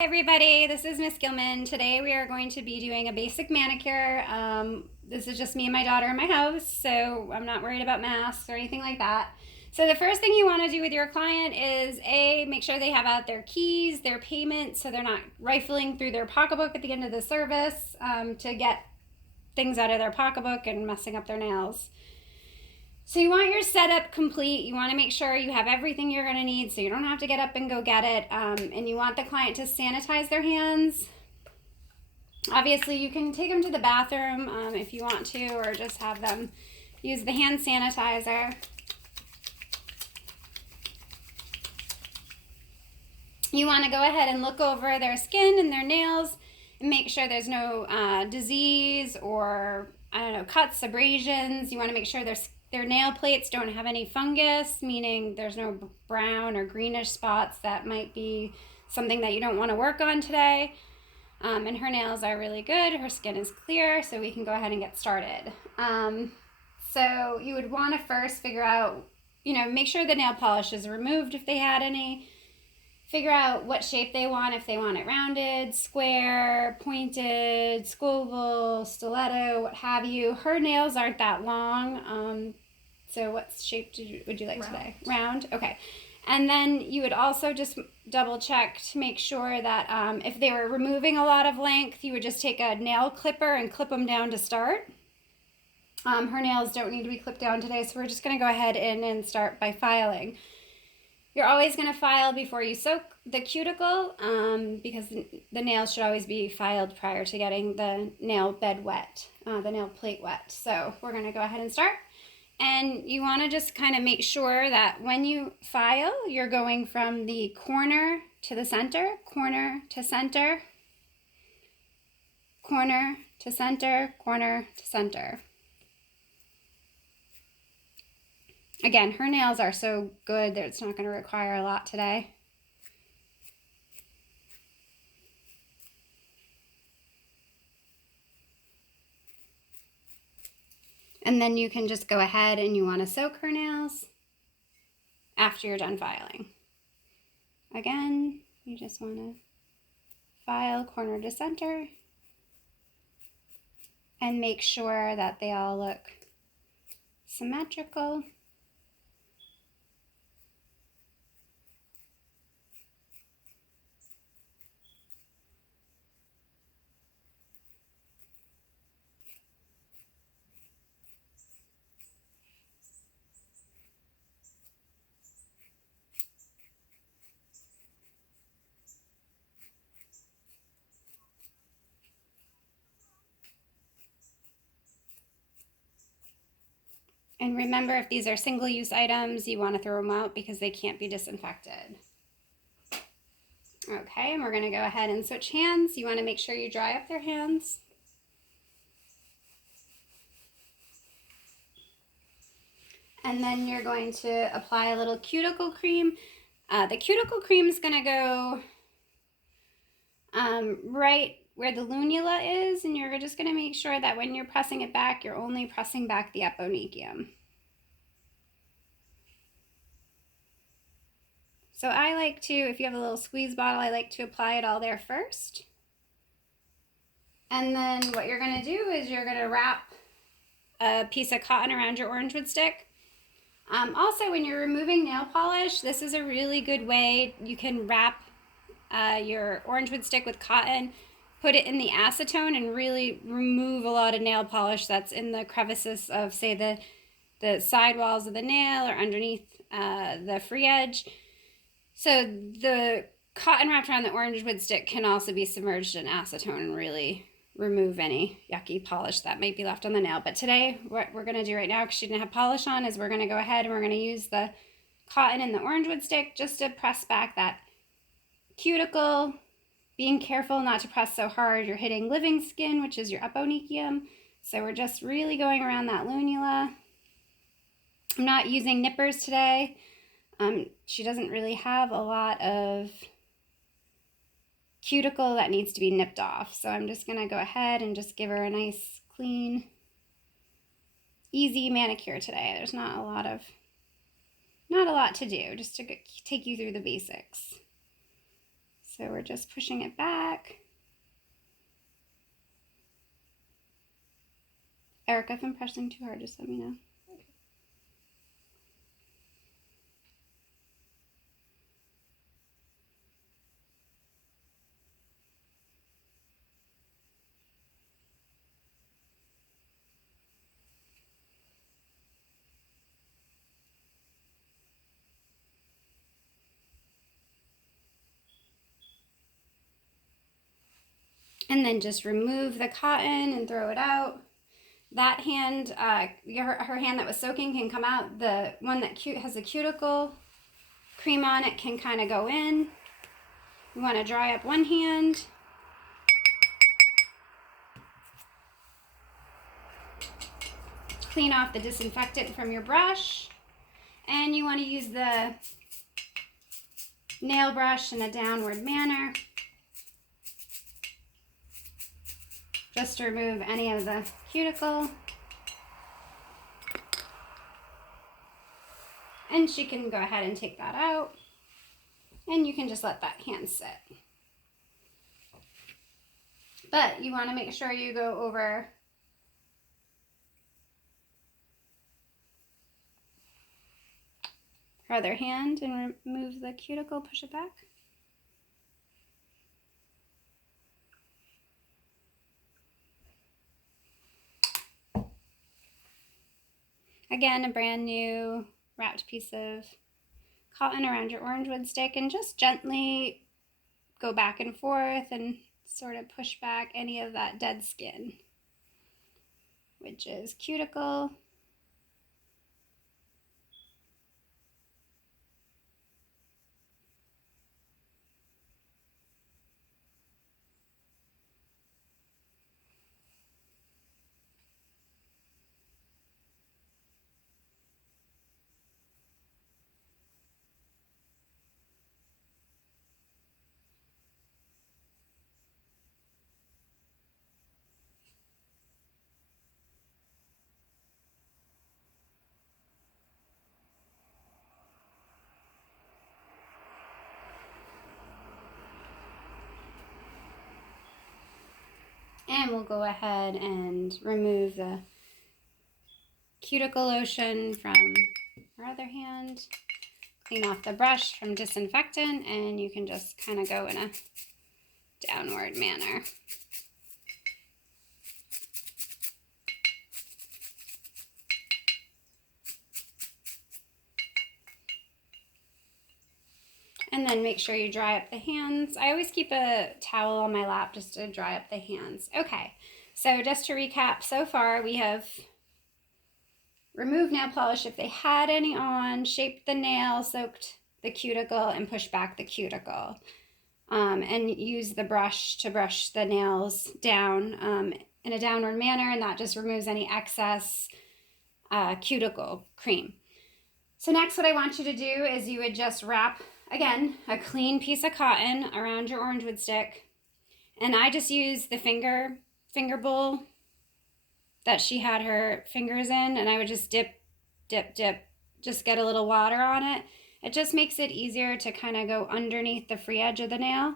Hey everybody, this is Miss Gilman. Today we are going to be doing a basic manicure. This is just me and my daughter in my house, so I'm not worried about masks or anything like that. So the first thing you want to do with your client is make sure they have out their keys, their payment, so they're not rifling through their pocketbook at the end of the service to get things out of their pocketbook and messing up their nails. So you want your setup complete. You want to make sure you have everything you're going to need so you don't have to get up and go get it. And you want the client to sanitize their hands. Obviously, you can take them to the bathroom if you want to, or just have them use the hand sanitizer. You want to go ahead and look over their skin and their nails and make sure there's no disease or, cuts, abrasions. You want to make sure their nail plates don't have any fungus, meaning there's no brown or greenish spots that might be something that you don't want to work on today. And her nails are really good. Her skin is clear, so we can go ahead and get started. So you would want to first figure out, make sure the nail polish is removed if they had any. Figure out what shape they want, if they want it rounded, square, pointed, squoval, stiletto, what have you. Her nails aren't that long, so what shape would you like round today? Round? Okay. And then you would also just double check to make sure that if they were removing a lot of length, you would just take a nail clipper and clip them down to start. Her nails don't need to be clipped down today, so we're just going to go ahead and start by filing. You're always going to file before you soak the cuticle because the nails should always be filed prior to getting the nail bed wet, the nail plate wet. So we're going to go ahead and start. And you want to just kind of make sure that when you file, you're going from the corner to the center, corner to center, corner to center, corner to center. Again, her nails are so good that it's not going to require a lot today. And then you can just go ahead and you want to soak her nails after you're done filing. Again, you just want to file corner to center and make sure that they all look symmetrical. And remember, if these are single-use items, you want to throw them out because they can't be disinfected. Okay, and we're going to go ahead and switch hands. You want to make sure you dry up their hands. And then you're going to apply a little cuticle cream. The cuticle cream is going to go right where the lunula is, and you're just going to make sure that when you're pressing it back, you're only pressing back the eponychium. So I like to, if you have a little squeeze bottle, I like to apply it all there first. And then what you're going to do is you're going to wrap a piece of cotton around your orange wood stick. Also, when you're removing nail polish, this is a really good way. You can wrap your orange wood stick with cotton, put it in the acetone, and really remove a lot of nail polish that's in the crevices of, say, the side walls of the nail or underneath the free edge. So the cotton wrapped around the orange wood stick can also be submerged in acetone and really remove any yucky polish that might be left on the nail. But today, what we're going to do right now, because she didn't have polish on, is we're going to go ahead and we're going to use the cotton and the orange wood stick just to press back that cuticle, being careful not to press so hard. You're hitting living skin, which is your eponychium. So we're just really going around that lunula. I'm not using nippers today. She doesn't really have a lot of cuticle that needs to be nipped off. So I'm just going to go ahead and just give her a nice, clean, easy manicure today. There's not a lot to do, just to take you through the basics. So we're just pushing it back. Erica, if I'm pressing too hard, just let me know. And then just remove the cotton and throw it out. That hand, her hand that was soaking can come out. The one that has a cuticle cream on it can kind of go in. You want to dry up one hand. Clean off the disinfectant from your brush. And you want to use the nail brush in a downward manner, just to remove any of the cuticle. And she can go ahead and take that out. And you can just let that hand sit. But you want to make sure you go over her other hand and remove the cuticle, push it back. Again, a brand new wrapped piece of cotton around your orange wood stick, and just gently go back and forth and sort of push back any of that dead skin, which is cuticle. And we'll go ahead and remove the cuticle lotion from our other hand. Clean off the brush from disinfectant, and you can just kind of go in a downward manner. And then make sure you dry up the hands. I always keep a towel on my lap just to dry up the hands. Okay, so just to recap, so far we have removed nail polish if they had any on, shaped the nail, soaked the cuticle, and pushed back the cuticle. And use the brush to brush the nails down in a downward manner, and that just removes any excess cuticle cream. So next, what I want you to do is you would just wrap, again, a clean piece of cotton around your orange wood stick. And I just use the finger bowl that she had her fingers in, and I would just dip, just get a little water on it. It just makes it easier to kind of go underneath the free edge of the nail.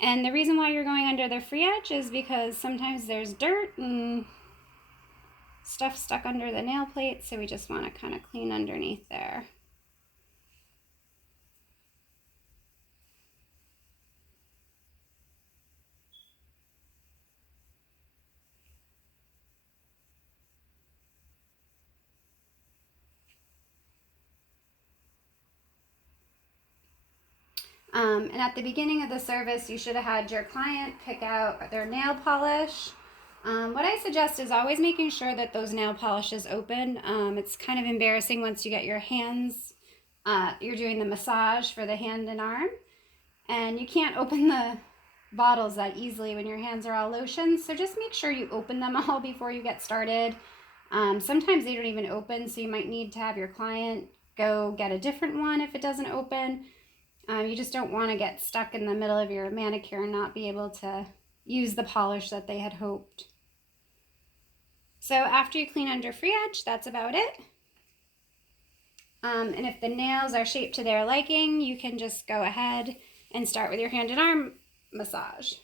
And the reason why you're going under the free edge is because sometimes there's dirt and stuff stuck under the nail plate, so we just want to kind of clean underneath there. And at the beginning of the service, you should have had your client pick out their nail polish. What I suggest is always making sure that those nail polishes open. It's kind of embarrassing once you get your hands, you're doing the massage for the hand and arm, and you can't open the bottles that easily when your hands are all lotion. So just make sure you open them all before you get started. Sometimes they don't even open, so you might need to have your client go get a different one if it doesn't open. You just don't want to get stuck in the middle of your manicure and not be able to use the polish that they had hoped. So after you clean under free edge, that's about it. And if the nails are shaped to their liking, you can just go ahead and start with your hand and arm massage.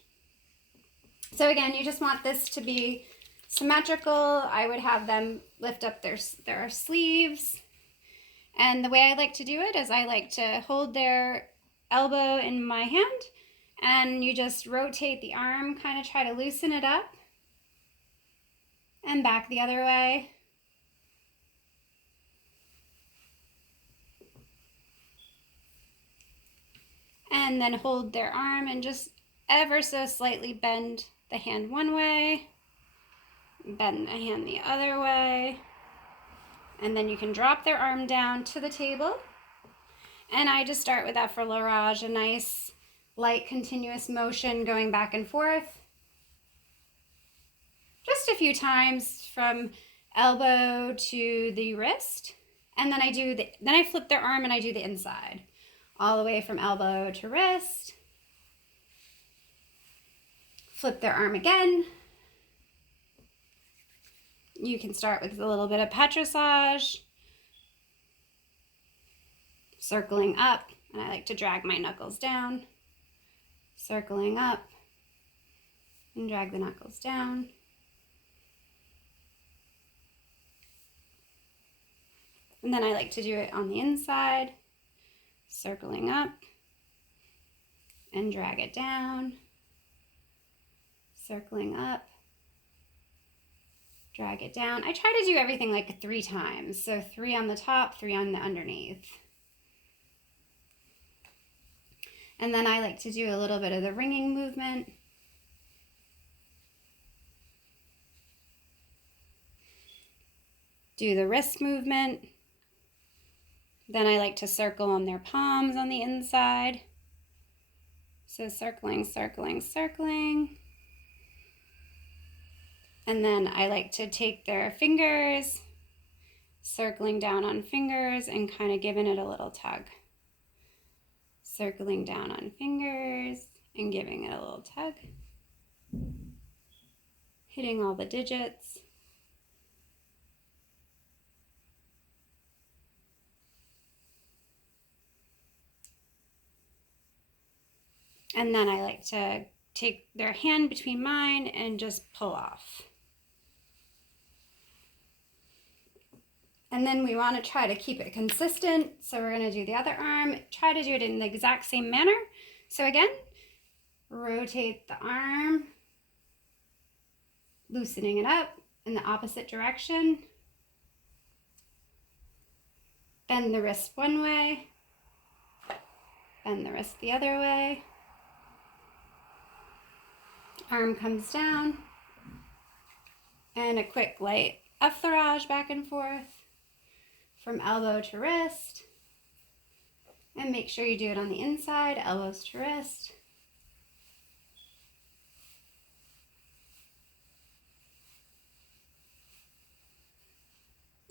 So again, you just want this to be symmetrical. I would have them lift up their sleeves. And the way I like to do it is I like to hold their elbow in my hand, and you just rotate the arm, kind of try to loosen it up, and back the other way. And then hold their arm and just ever so slightly bend the hand one way, bend the hand the other way, and then you can drop their arm down to the table. And I just start with effleurage, a nice light continuous motion going back and forth. Just a few times from elbow to the wrist. And then I flip their arm and I do the inside. All the way from elbow to wrist. Flip their arm again. You can start with a little bit of petrissage. Circling up, and I like to drag my knuckles down. Circling up, and drag the knuckles down. And then I like to do it on the inside. Circling up, and drag it down. Circling up, drag it down. I try to do everything like 3 times. So 3 on the top, 3 on the underneath. And then I like to do a little bit of the ringing movement. Do the wrist movement. Then I like to circle on their palms on the inside. So circling, circling, circling. And then I like to take their fingers, circling down on fingers and kind of giving it a little tug. Circling down on fingers and giving it a little tug. Hitting all the digits. And then I like to take their hand between mine and just pull off. And then we want to try to keep it consistent. So we're going to do the other arm. Try to do it in the exact same manner. So again, rotate the arm, loosening it up in the opposite direction. Bend the wrist one way, bend the wrist the other way. Arm comes down, and a quick light effleurage back and forth from elbow to wrist. And make sure you do it on the inside, elbows to wrist.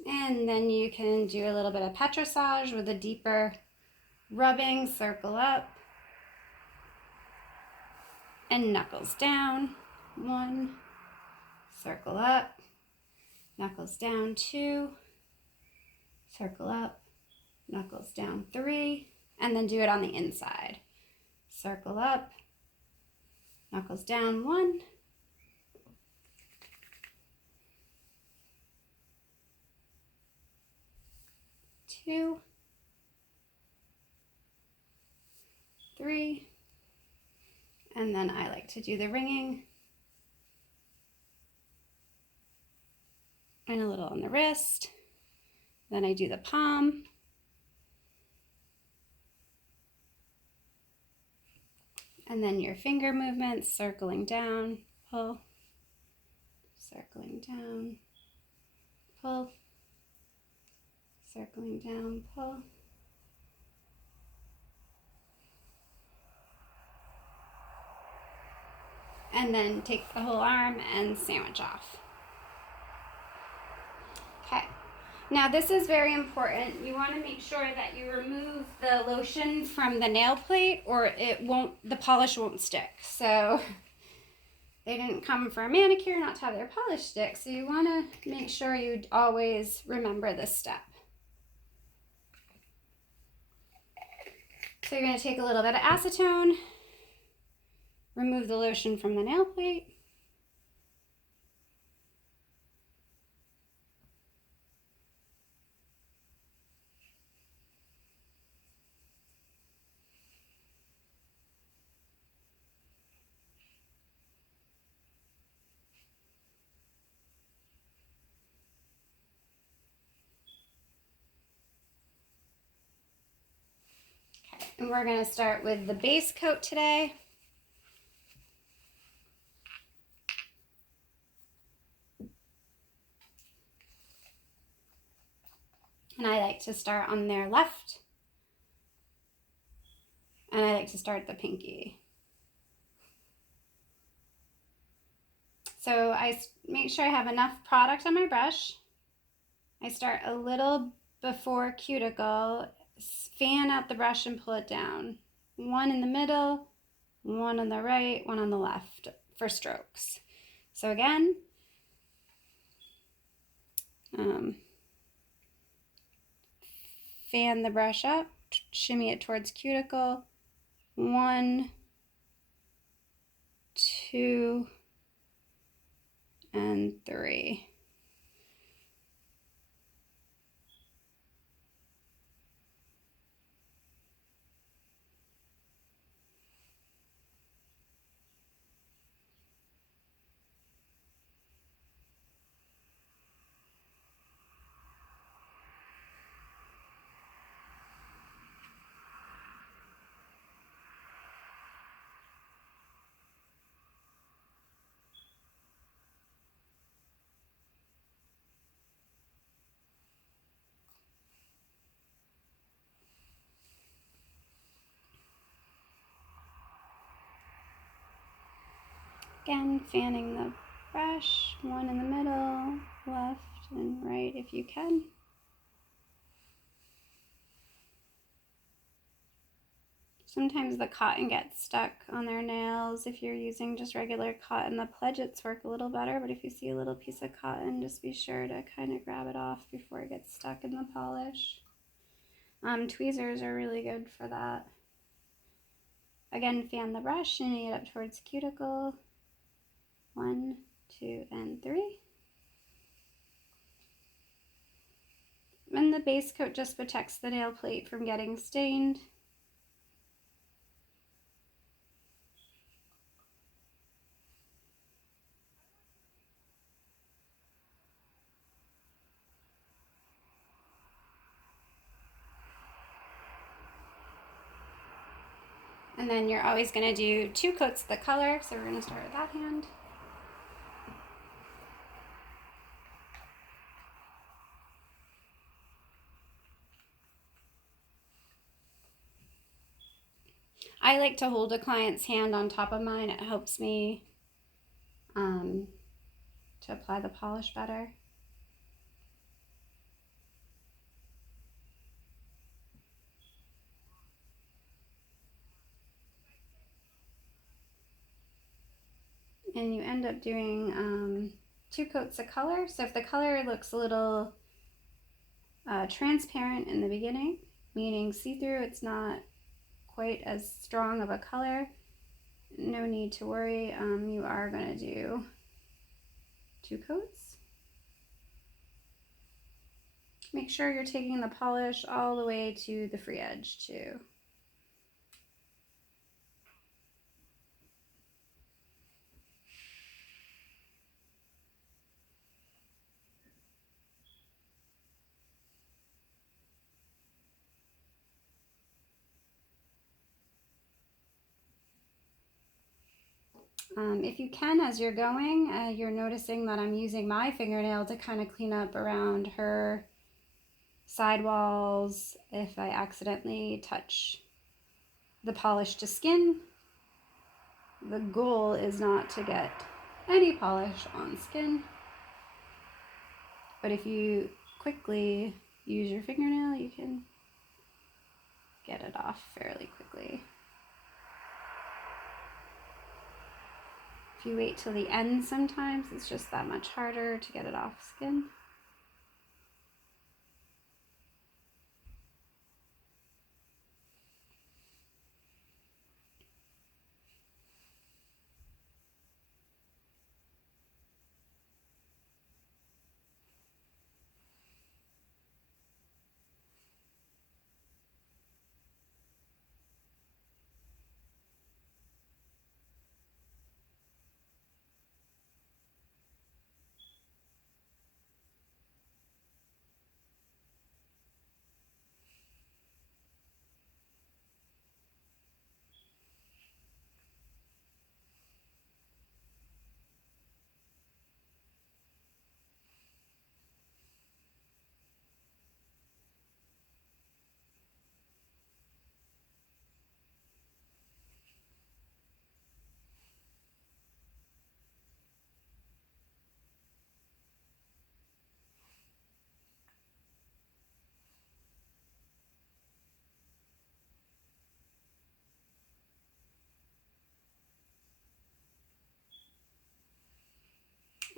And then you can do a little bit of petrissage with a deeper rubbing, circle up. And knuckles down, 1, circle up, knuckles down, 2, circle up, knuckles down, 3, and then do it on the inside. Circle up, knuckles down, 1, 2, 3, and then I like to do the ringing and a little on the wrist. Then I do the palm. And then your finger movements, circling down, pull, circling down, pull, circling down, pull. And then take the whole arm and sandwich off. Okay, now this is very important. You want to make sure that you remove the lotion from the nail plate or the polish won't stick. So they didn't come for a manicure not to have their polish stick. So you want to make sure you always remember this step. So you're going to take a little bit of acetone, remove the lotion from the nail plate. Okay, and we're going to start with the base coat today. And I like to start on their left. And I like to start at the pinky. So I make sure I have enough product on my brush. I start a little before cuticle, fan out the brush and pull it down. One in the middle, one on the right, one on the left for strokes. So again, fan the brush up, shimmy it towards cuticle. 1, 2, and 3. Again, fanning the brush, one in the middle, left and right if you can. Sometimes the cotton gets stuck on their nails. If you're using just regular cotton, the pledgets work a little better, but if you see a little piece of cotton, just be sure to kind of grab it off before it gets stuck in the polish. Tweezers are really good for that. Again, fan the brush and it up towards cuticle. 1, 2, and 3. And the base coat just protects the nail plate from getting stained. And then you're always going to do 2 coats of the color, so we're going to start with that hand. I like to hold a client's hand on top of mine. It helps me to apply the polish better. And you end up doing 2 coats of color. So if the color looks a little transparent in the beginning, meaning see-through, it's not quite as strong of a color, no need to worry. You are going to do 2 coats. Make sure you're taking the polish all the way to the free edge too. If you can, as you're going, you're noticing that I'm using my fingernail to kind of clean up around her sidewalls if I accidentally touch the polish to skin. The goal is not to get any polish on skin, but if you quickly use your fingernail, you can get it off fairly quickly. If you wait till the end, sometimes it's just that much harder to get it off skin.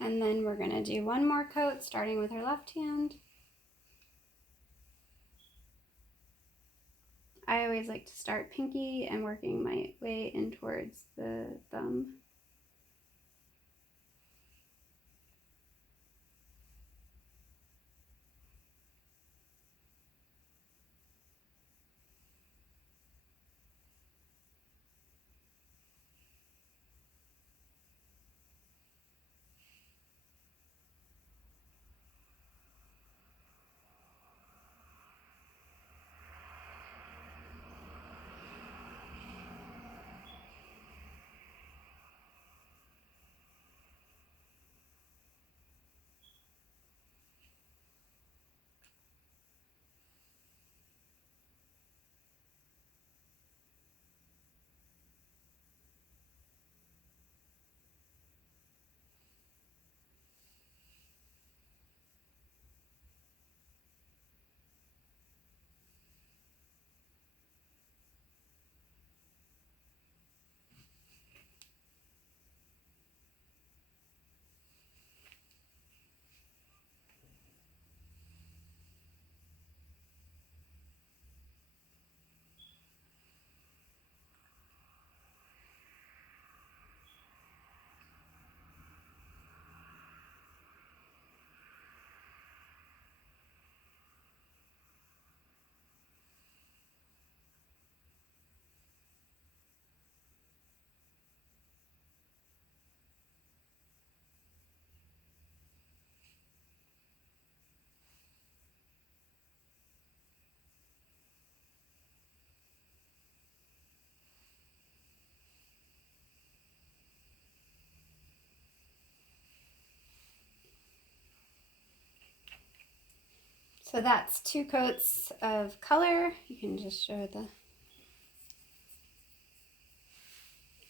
And then we're gonna do one more coat, starting with her left hand. I always like to start pinky and working my way in towards the thumb. So that's 2 coats of color. You can just show the,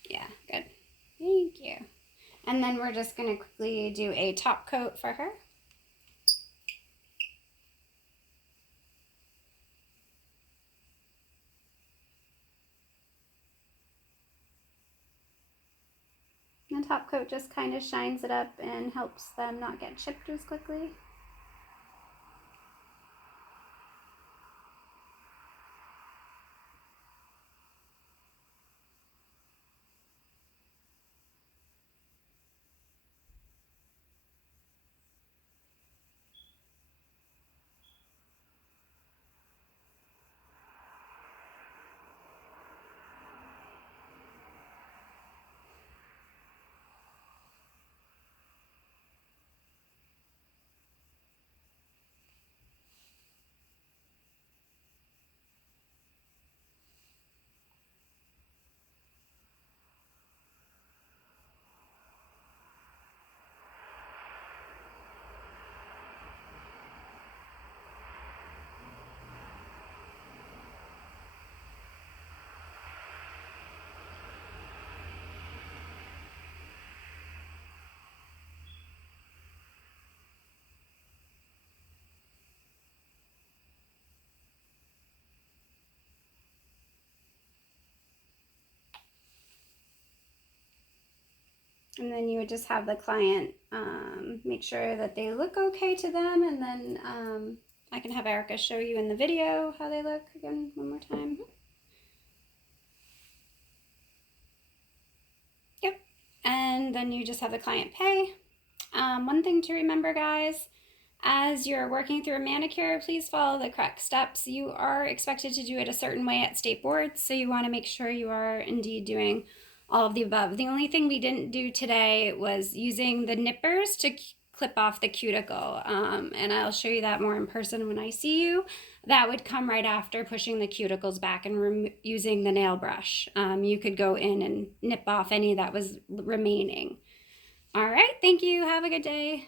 yeah, good. Thank you. And then we're just gonna quickly do a top coat for her. The top coat just kind of shines it up and helps them not get chipped as quickly. And then you would just have the client make sure that they look okay to them, and then I can have Erica show you in the video how they look again one more time. Yep. And then you just have the client pay. One thing to remember, guys, as you're working through a manicure, please follow the correct steps. You are expected to do it a certain way at state boards, so you want to make sure you are indeed doing all of the above. The only thing we didn't do today was using the nippers to clip off the cuticle, and I'll show you that more in person when I see you. That would come right after pushing the cuticles back and using the nail brush. You could go in and nip off any that was remaining. All right, thank you. Have a good day.